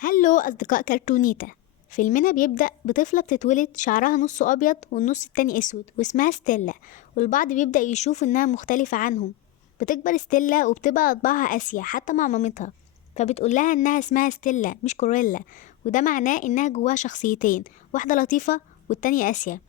هلو أصدقاء كرتونيتا. فيلمنا بيبدأ بطفلة بتتولد شعرها نص أبيض والنص التاني أسود واسمها ستيلا، والبعض بيبدأ يشوف إنها مختلفة عنهم. بتكبر ستيلا وبتبقى طباعها قاسية حتى مع مامتها، فبتقول لها إنها اسمها ستيلا مش كوريلا، وده معناه إنها جواها شخصيتين، واحدة لطيفة والتانية قاسية.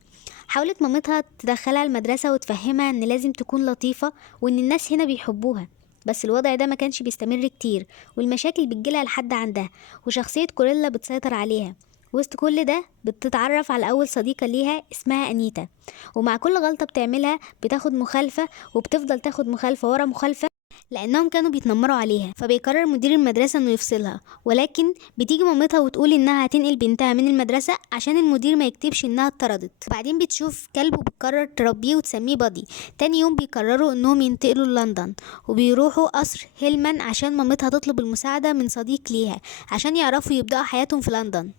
حاولت مامتها تدخلها المدرسة وتفهمها إن لازم تكون لطيفة وإن الناس هنا بيحبوها، بس الوضع ده ما كانش بيستمر كتير، والمشاكل بتجيلها لحد عندها، وشخصية كوريلا بتسيطر عليها. وسط كل ده بتتعرف على أول صديقة ليها اسمها أنيتا، ومع كل غلطة بتعملها بتاخد مخالفة، وبتفضل تاخد مخالفة ورا مخالفة لأنهم كانوا بيتنمروا عليها. فبيقرر مدير المدرسة إنه يفصلها، ولكن بتيجي مامتها وتقول إنها هتنقل بنتها من المدرسة عشان المدير ما يكتبش إنها اتطردت. وبعدين بتشوف كلب وبتقرر تربيه وتسميه بادي. تاني يوم بيقرروا إنهم ينتقلوا لندن، وبيروحوا قصر هيلمان عشان مامتها تطلب المساعدة من صديق ليها عشان يعرفوا يبدأوا حياتهم في لندن.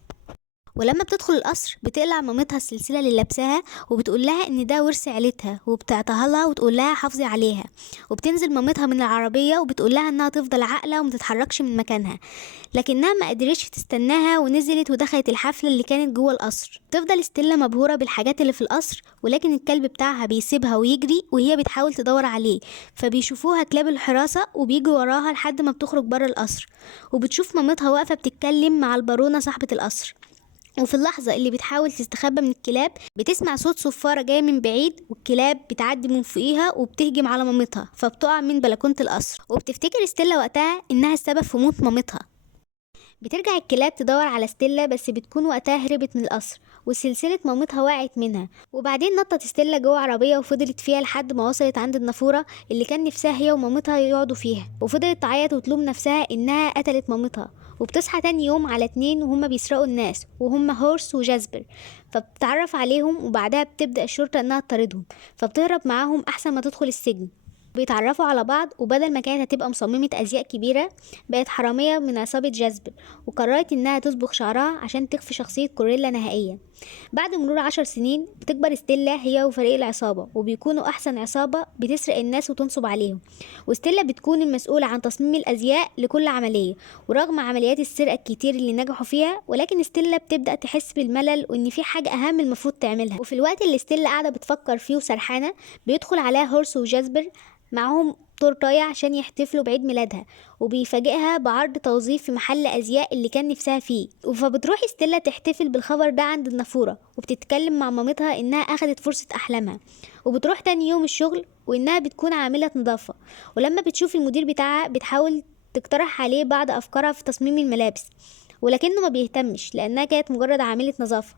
ولما بتدخل القصر بتقلع مامتها السلسلة اللي لابساها وبتقول لها ان ده ورث عيلتها، وبتعطيها لها وتقول لها حافظي عليها. وبتنزل مامتها من العربية وبتقول لها انها تفضل عاقلة وما تتحركش من مكانها، لكنها ما قدرتش تستناها ونزلت ودخلت الحفلة اللي كانت جوه القصر. تفضل ستيلا مبهورة بالحاجات اللي في القصر، ولكن الكلب بتاعها بيسيبها ويجري وهي بتحاول تدور عليه، فبيشوفوها كلاب الحراسة وبيجوا وراها لحد ما بتخرج بره القصر. وبتشوف مامتها واقفة بتتكلم مع البارونة صاحبة القصر، وفي اللحظة اللي بتحاول تستخبى من الكلاب بتسمع صوت صفارة جاية من بعيد، والكلاب بتعدي من فوقيها وبتهجم على مامتها، فبتقع من بلكونة القصر. وبتفتكر ستيلا وقتها إنها السبب في موت مامتها. بترجع الكلاب تدور على ستيلا، بس بتكون وقتها هربت من القصر وسلسلة مامتها وقعت منها. وبعدين نطت ستيلا جوه عربية وفضلت فيها لحد ما وصلت عند النافورة اللي كان نفسها هي ومامتها يقعدوا فيها، وفضلت تعيط وتلوم نفسها إنها قتلت مامتها. وبتصحى تاني يوم على اتنين وهما بيسرقوا الناس، وهما هورس وجاسبر، فبتتعرف عليهم وبعدها بتبدأ الشرطة إنها تطاردهم، فبتهرب معاهم أحسن ما تدخل السجن. بيتعرفوا على بعض، وبدل ما كانت هتبقى مصممة أزياء كبيرة بقت حرامية من عصابة جاسبر، وقررت إنها تصبغ شعرها عشان تخفي شخصية كوريلا نهائيا. بعد مرور 10 سنين بتكبر ستيلا هي وفريق العصابة، وبيكونوا أحسن عصابة بتسرق الناس وتنصب عليهم. وستيلا بتكون المسؤولة عن تصميم الأزياء لكل عملية، ورغم عمليات السرقة الكتير اللي نجحوا فيها، ولكن ستيلا بتبدأ تحس بالملل وإن في حاجة أهم المفروض تعملها. وفي الوقت اللي ستيلا قاعدة بتفكر فيه وسرحانة بيدخل عليها هورس وجاسبر معاهم تورتاية عشان يحتفلوا بعيد ميلادها، وبيفاجئها بعرض توظيف في محل أزياء اللي كان نفسها فيه. فبتروح ستيلا تحتفل بالخبر ده عند النافورة، وبتتكلم مع مامتها إنها أخدت فرصة أحلامها. وبتروح تاني يوم الشغل وإنها بتكون عاملة نظافة، ولما بتشوف المدير بتاعها بتحاول تقترح عليه بعض أفكارها في تصميم الملابس، ولكنه ما بيهتمش لأنها كانت مجرد عاملة نظافة.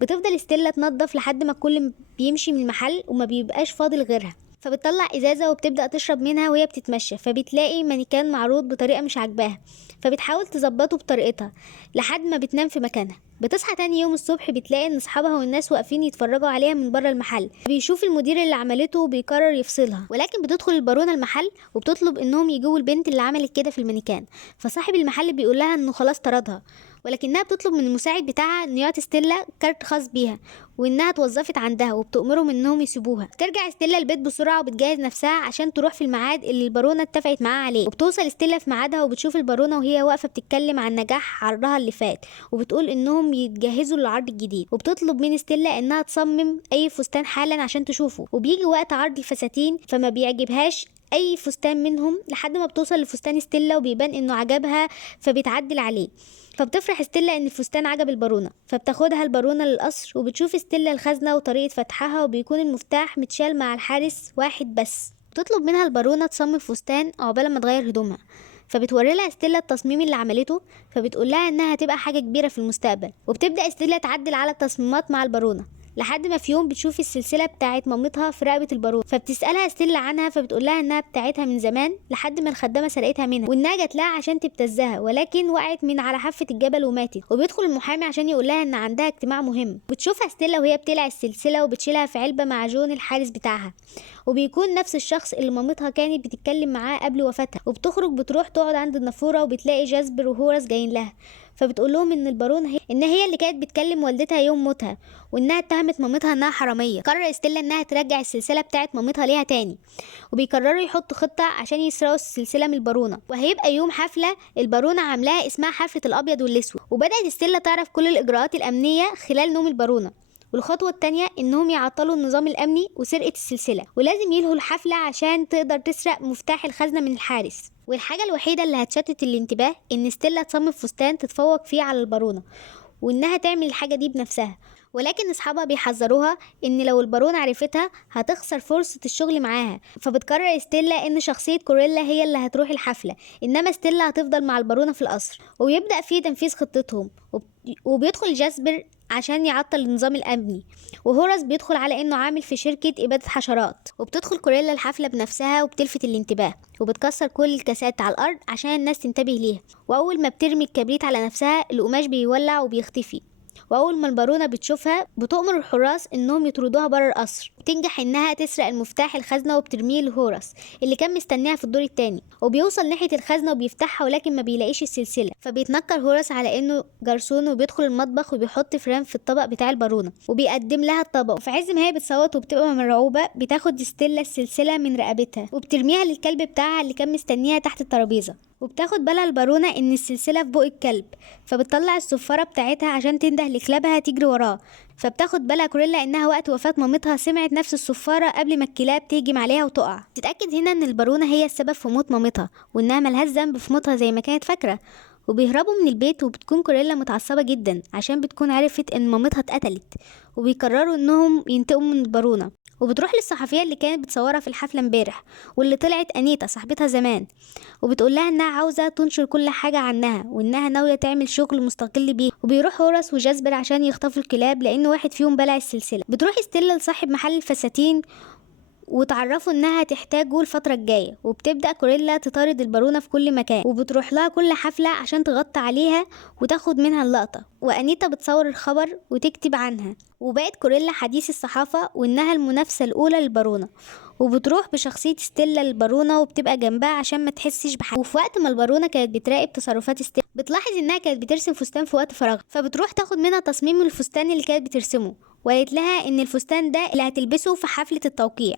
بتفضل ستيلا تنظف لحد ما الكل بيمشي من المحل وما بيبقاش فاضل غيرها، فبتطلع ازازه وبتبدا تشرب منها وهي بتتمشى، فبتلاقي مانيكان معروض بطريقه مش عاجباها، فبتحاول تظبطه بطريقتها لحد ما بتنام في مكانها. بتصحى تاني يوم الصبح بتلاقي ان اصحابها والناس واقفين يتفرجوا عليها من بره المحل. بيشوف المدير اللي عملته وبيقرر يفصلها، ولكن بتدخل البارونه المحل وبتطلب انهم يجيبوا البنت اللي عملت كده في المانيكان. فصاحب المحل بيقول لها انه خلاص طردها، ولكنها بتطلب من المساعد بتاعها انه يعطي ستيلا كارت خاص بيها وانها اتوظفت عندها، وبتأمرهم انهم يسيبوها. ترجع ستيلا البيت بسرعه وبتجهز نفسها عشان تروح في الميعاد اللي البارونه اتفقت معاها عليه. وبتوصل ستيلا في ميعادها وبتشوف البارونه وهي واقفه بتتكلم عن نجاح عرضها اللي فات، وبتقول انهم يتجهزوا للعرض الجديد، وبتطلب من ستيلا انها تصمم اي فستان حالا عشان تشوفه. وبيجي وقت عرض الفساتين فما بيعجبهاش اي فستان منهم لحد ما بتوصل لفستان ستيلا وبيبان انه عجبها، فبتعدل عليه. فبتفرح ستيلا ان الفستان عجب البارونه، فبتاخدها البارونه للقصر، وبتشوف ستيلا الخزنه وطريقه فتحها، وبيكون المفتاح متشال مع الحارس واحد بس. بتطلب منها البارونه تصمم فستان عقبال ما تغير هدومها، فبتوري لها ستيلا التصميم اللي عملته، فبتقول لها انها هتبقى حاجه كبيره في المستقبل. وبتبدا ستيلا تعدل على التصميمات مع البارونه لحد ما في يوم بتشوف السلسله بتاعت مامتها في رقبه البارون، فبتسالها ستيلا عنها، فبتقول لها انها بتاعتها من زمان لحد ما الخدامه سرقتها منها، وانها جات لها عشان تبتزها ولكن وقعت من على حافه الجبل وماتت. وبيدخل المحامي عشان يقول لها ان عندها اجتماع مهم. بتشوفها ستيلا وهي بتقلع السلسله وبتشيلها في علبه مع جون الحارس بتاعها، وبيكون نفس الشخص اللي مامتها كانت بتتكلم معاه قبل وفاتها. وبتخرج بتروح تقعد عند النافوره وبتلاقي جاسبر وهورس جايين لها، فبتقول لهم ان البارونه هي اللي كانت بتكلم والدتها يوم موتها، وانها اتهمت مامتها انها حراميه. قرر ستيلا انها ترجع السلسله بتاعت مامتها ليها تاني، وبيقرروا يحطوا خطه عشان يسرقوا السلسله من البارونه. وهيبقى يوم حفله البارونه عاملاها اسمها حفله الابيض والاسود. وبدات ستيلا تعرف كل الاجراءات الامنيه خلال نوم البارونه. والخطوة التانية انهم يعطلوا النظام الامني وسرقة السلسلة، ولازم يلهوا الحفلة عشان تقدر تسرق مفتاح الخزنة من الحارس. والحاجة الوحيدة اللي هتشتت الانتباه ان ستيلا تصمم فستان تتفوق فيه على البارونة، وانها تعمل الحاجة دي بنفسها. ولكن اصحابها بيحذروها ان لو البارونة عرفتها هتخسر فرصة الشغل معاها. فبتقرر ستيلا ان شخصية كوريلا هي اللي هتروح الحفلة، انما ستيلا هتفضل مع البارونة في القصر. وبيبدأ فيه تنفيذ خطتهم، وبيدخل جاسبر عشان يعطل النظام الأمني، وهوراس بيدخل على إنه عامل في شركة إبادة حشرات. وبتدخل كوريلا الحفلة بنفسها وبتلفت الانتباه، وبتكسر كل الكاسات على الأرض عشان الناس تنتبه ليها. وأول ما بترمي الكبريت على نفسها القماش بيولع وبيختفي. واول ما البارونه بتشوفها بتؤمر الحراس انهم يطردوها بره القصر. بتنجح انها تسرق المفتاح الخزنه وبترميه لهوراس اللي كان مستنيها في الدور التاني، وبيوصل ناحيه الخزنه وبيفتحها ولكن ما بيلاقيش السلسله. فبيتنكر هوراس على انه جرسون وبيدخل المطبخ وبيحط فران في الطبق بتاع البارونه وبيقدم لها الطبق. وفي عز ما هي بتصوت وبتبقى مرعوبه بتاخد ستيلا السلسله من رقبتها وبترميها للكلب بتاعها اللي كان مستنيها تحت الترابيزه. وبتاخد بالها البارونه ان السلسله في بق الكلب، فبتطلع الصفاره بتاعتها عشان تنده لكلابها تجري وراه. فبتاخد بالها كوريلا انها وقت وفاه مامتها سمعت نفس الصفاره قبل ما الكلاب تهجم عليها وتقع. تتاكد هنا ان البارونه هي السبب في موت مامتها، وانها ملهاش ذنب في موتها زي ما كانت فاكره. وبيهربوا من البيت، وبتكون كوريلا متعصبه جدا عشان بتكون عرفت ان مامتها اتقتلت. وبيقرروا انهم ينتقموا من البارونه. وبتروح للصحفيه اللي كانت بتصورها في الحفله امبارح، واللي طلعت انيتا صاحبتها زمان، وبتقول لها انها عاوزه تنشر كل حاجه عنها وانها ناويه تعمل شغل مستقل بيه. وبيروح هوراس وجاسبر عشان يخطفوا الكلاب لان واحد فيهم بلع السلسله. بتروح ستيلا لصاحب محل الفساتين وتعرفوا انها هتحتاجه الفتره الجايه. وبتبدا كوريلا تطارد البارونه في كل مكان، وبتروح لها كل حفله عشان تغطي عليها وتاخد منها اللقطه. وانيتا بتصور الخبر وتكتب عنها، وبقت كوريلا حديث الصحافه وانها المنافسه الاولى للبارونه. وبتروح بشخصيه ستيلا للبارونه وبتبقى جنبها عشان ما تحسش بحاجه. وفي وقت ما البارونه كانت بتراقب تصرفات ستيلا بتلاحظ انها كانت بترسم فستان في وقت فراغها، فبتروح تاخد منها تصميم الفستان اللي كانت بترسمه، وقالت لها ان الفستان ده اللي هتلبسه في حفلة التوقيع.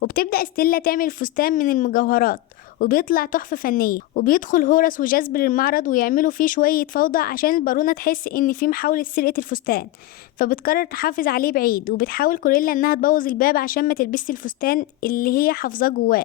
وبتبدأ ستيلا تعمل الفستان من المجوهرات وبيطلع تحفة فنية. وبيدخل هوراس وجاسبر المعرض ويعملوا فيه شوية فوضى عشان البارونة تحس ان في محاولة سرقة الفستان، فبتقرر تحافظ عليه بعيد. وبتحاول كوريلا انها تبوظ الباب عشان ما تلبسش الفستان اللي هي حافظاه جواه،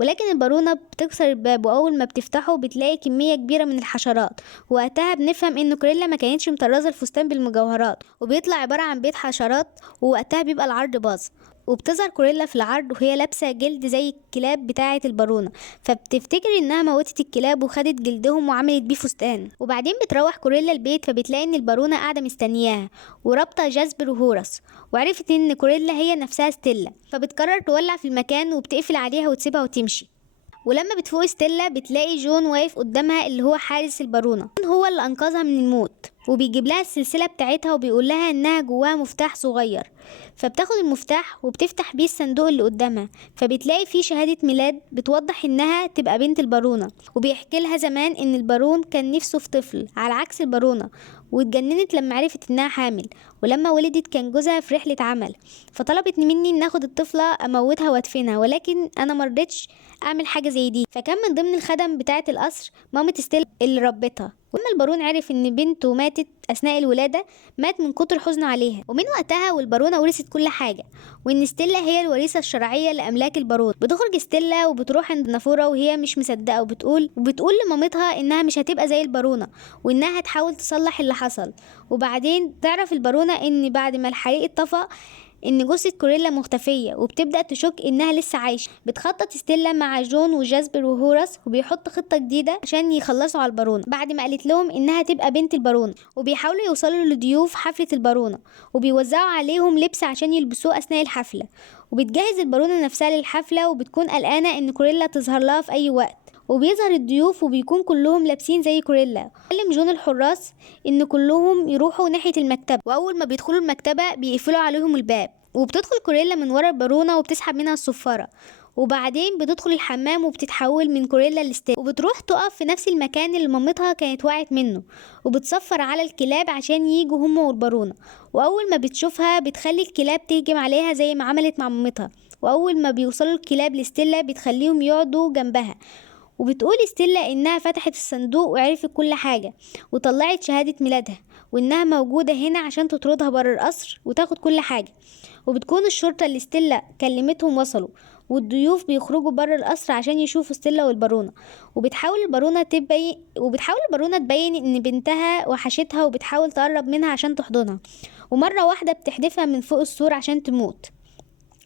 ولكن البارونة بتكسر الباب، واول ما بتفتحه بتلاقي كمية كبيرة من الحشرات. وقتها بنفهم ان كوريلا ما كانتش مطرزة الفستان بالمجوهرات وبيطلع عبارة عن بيت حشرات. ووقتها بيبقى العرض باظ، وبتظهر كوريلا في العرض وهي لابسه جلد زي الكلاب بتاعه البارونه، فبتفتكر انها موتت الكلاب وخدت جلدهم وعملت بيه فستان. وبعدين بتروح كوريلا البيت فبتلاقي ان البارونه قاعده مستنياها ورابطه جاسبر وهوراس، وعرفت ان كوريلا هي نفسها ستيلا. فبتقرر تولع في المكان وبتقفل عليها وتسيبها وتمشي. ولما بتفوق ستيلا بتلاقي جون واقف قدامها اللي هو حارس البارونه، هو اللي انقذها من الموت، وبيجيب لها السلسله بتاعتها وبيقول لها انها جواها مفتاح صغير. فبتاخد المفتاح وبتفتح بيه الصندوق اللي قدامها، فبتلاقي فيه شهاده ميلاد بتوضح انها تبقى بنت البارونه. وبيحكي لها زمان ان البارون كان نفسه في طفل على عكس البارونه، واتجننت لما عرفت انها حامل. ولما ولدت كان جوزها في رحله عمل، فطلبت مني ان اخد الطفله اموتها وادفنها، ولكن انا مرضتش اعمل حاجه زي دي. فكان من ضمن الخدم بتاعه القصر مامة ستيلا اللي ربتها. ولما البارون عرف ان بنته ماتت اثناء الولاده مات من كتر حزنه عليها. ومن وقتها والبارونه ورثت كل حاجه، وان ستيلا هي الوريثه الشرعيه لاملاك البارون. بتخرج ستيلا وبتروح عند نافوره وهي مش مصدقه، وبتقول لمامتها انها مش هتبقى زي البارونه وانها هتحاول تصلح اللي حصل. وبعدين تعرف البارونه ان بعد ما الحريق اتطفى ان جثة كوريلا مختفية، وبتبدأ تشك انها لسه عايشة. بتخطط ستيلا مع جون وجاسبر وهوراس وبيحط خطة جديدة عشان يخلصوا على البارونة بعد ما قالت لهم انها تبقى بنت البارونة. وبيحاولوا يوصلوا لضيوف حفلة البارونة وبيوزعوا عليهم لبس عشان يلبسوه اثناء الحفلة. وبتجهز البارونة نفسها للحفلة وبتكون قلقانة ان كوريلا تظهر لها في اي وقت. وبيظهر الضيوف وبيكون كلهم لابسين زي كوريلا. علم جون الحراس ان كلهم يروحوا ناحية المكتبة، واول ما بيدخلوا المكتبة بيقفلوا عليهم الباب. وبتدخل كوريلا من ورا البارونة وبتسحب منها الصفارة، وبعدين بتدخل الحمام وبتتحول من كوريلا لستيلا، وبتروح تقف في نفس المكان اللي مامتها كانت وقعت منه، وبتصفر على الكلاب عشان ييجوا هما والبارونة. واول ما بتشوفها بتخلي الكلاب تهجم عليها زي ما عملت مع مامتها، واول ما بيوصلوا الكلاب لستيلا بتخليهم يقعدوا جنبها، وبتقول ستيلا انها فتحت الصندوق وعرفت كل حاجة وطلعت شهادة ميلادها، وانها موجودة هنا عشان تطردها بره القصر وتاخد كل حاجة. وبتكون الشرطة اللي ستيلا كلمتهم وصلوا، والضيوف بيخرجوا بره القصر عشان يشوفوا ستيلا والبارونة. وبتحاول البارونة تبين ان بنتها وحشتها وبتحاول تقرب منها عشان تحضنها، ومرة واحدة بتحدفها من فوق السور عشان تموت.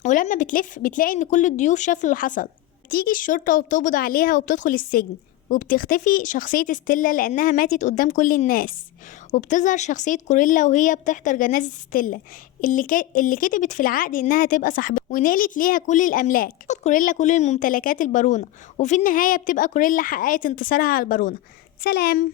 ولما بتلف بتلاقي ان كل الضيوف شافوا اللي حصل. بتيجي الشرطة وبتقبض عليها وبتدخل السجن، وبتختفي شخصية ستيلا لأنها ماتت قدام كل الناس. وبتظهر شخصية كوريلا وهي بتحضر جنازة ستيلا اللي كتبت في العقد إنها تبقى صاحبتها ونقلت ليها كل الأملاك. تاخد كوريلا كل الممتلكات البارونة، وفي النهاية بتبقى كوريلا حققت انتصارها على البارونة. سلام.